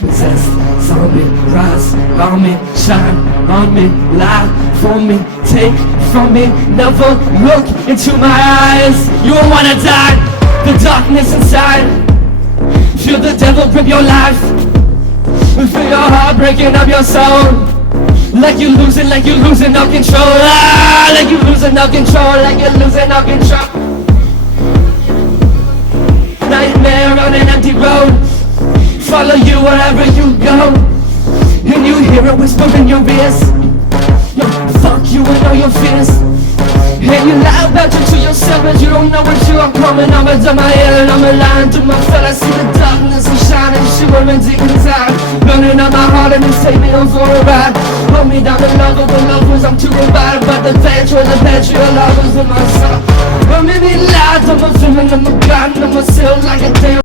Possessed on me, rise on me, shine on me, lie for me, take from me, never look into my eyes. You won't wanna die, the darkness inside. Feel the devil grip your life. Feel your heart breaking up your soul. Like you're losing all control. Ah, like you're losing all control, like you're losing all control. Nightmare on an empty road, follow you wherever you go. And you hear it whisper in your ears, yo, fuck you and all your fears. And you lie about you to yourself, but you don't know what you are coming. I'm into my head and I'm lying to my felt. I see the darkness and shining, shimmering deep inside, burning up my heart and it's taking me on for a ride. Hold me down to love of the lovers, I'm too revived. But the petro lovers in my soul. I'm in the light, I'm a feeling, I'm a god, I'm a seal like a damn